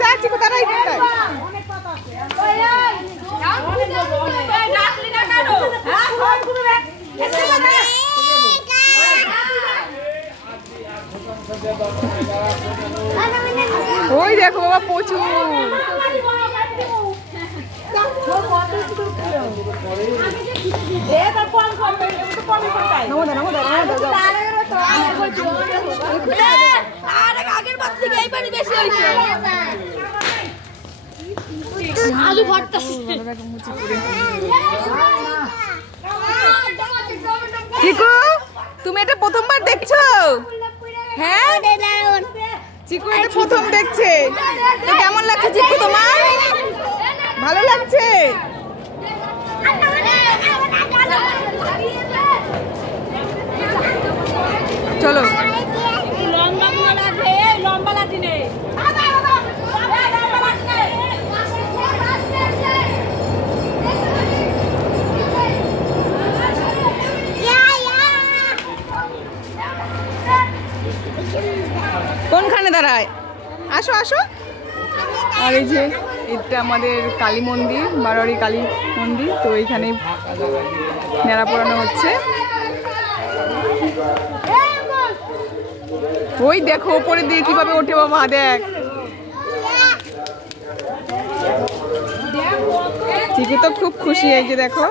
যাচ্ছি কোথায় ওই দেখো বাবা প্রচুর চিকু তুমি এটা প্রথমবার দেখছো? হ্যাঁ চিকু এটা প্রথম দেখছে। তো কেমন লাগছে চিকু তোমার? ভালো লাগছে? চলো কোনখানে দাঁড়ায়? আসো আসো। আর এই যে এটা আমাদের কালী মন্দির, বারোয়ারি কালী মন্দির। তো এইখানে নেড়া পড়ানো হচ্ছে। ওই দেখো ওপরে দিয়ে কিভাবে ওঠে বাবা, দেখ। চিকু তো খুব খুশি। এই যে দেখো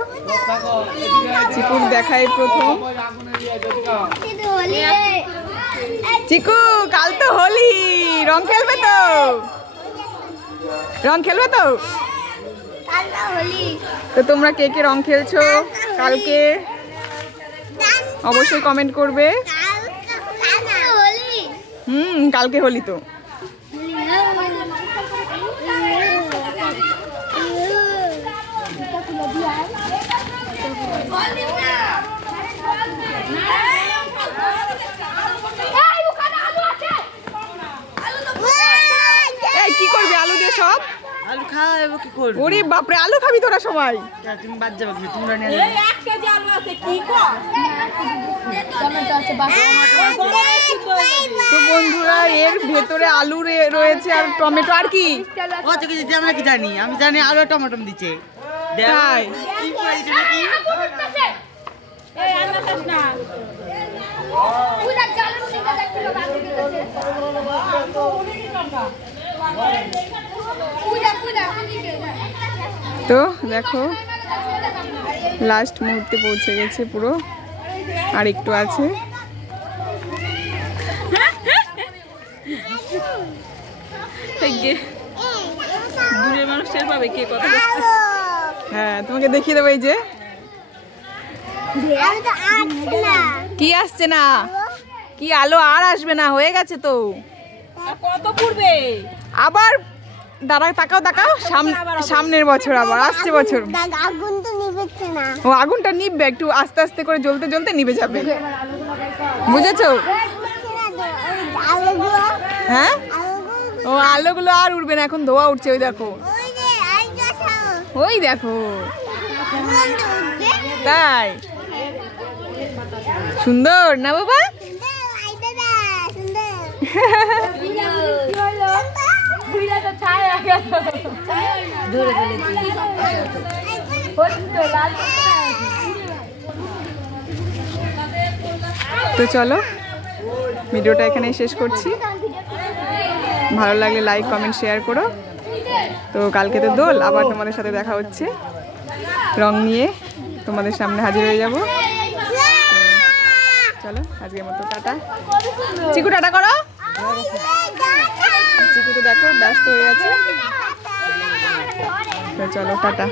চিকুর দেখায় প্রথম। চিকু কাল তো হোলি, রং খেলবে তো? রং খেলবে তো? তো তোমরা কে কে রং খেলছো কালকে অবশ্যই কমেন্ট করবে। কালকে হোলি তো। কি করবি আলু দিয়ে সব? আলু খাওয়া কি করবি? ওরে বাপরে, আলু খাবি তোরা সবাই? তুমি বাদ যাবে কি? তোমরা নিয়ে এই 1 কেজি আলু আছে কি কর? টমেটো আছে বাকি। তো বন্ধুরা এর ভেতরে আলু রয়েছে আর টমেটো আর কি? কত কেজি আমরা কি জানি? আমি জানি আলু আর টমেটো দিচ্ছে। তাই এই আনাস না। পুরা জালু নিতে যাচ্ছিল বাকি দিতেছে। তো দেখো লাস্ট মুহূর্তে পৌঁছে গেছে পুরো, আর একটু আছে। দূরের মানুষ টের পাবে কে কথা বলছে। হ্যাঁ তোমাকে দেখিয়ে দেবো। এই যে কি আসছে না? কি আলো আর আসবে না, হয়ে গেছে তো। কত পড়বে? আবার দাঁড়া, তাকাও তাকাও, সামনের বছর আবার আসছে বছর। আগুন তো নিবেছে না। ও আগুনটা নিববে, একটু আস্তে আস্তে করে জ্বলতে জ্বলতে নিভে যাবে, বুঝেছো? হ্যাঁ ও আলোগুলো আর উঠবে না, এখন ধোয়া উঠছে। ওই দেখো ওই দেখো, তাই সুন্দর না বাবা? তো চলো ভিডিওটা এখানে শেষ করছি। ভালো লাগলে লাইক কমেন্ট শেয়ার করো। তো কালকে তো দোল, আবার তোমাদের সাথে দেখা হচ্ছে, রং নিয়ে তোমাদের সামনে হাজির হয়ে যাব। চলো আজকের মতো টাটা। চিকু টাটা করো। চিকু তো দেখো ব্যস্ত হয়ে আছে। তো চলো টাটা।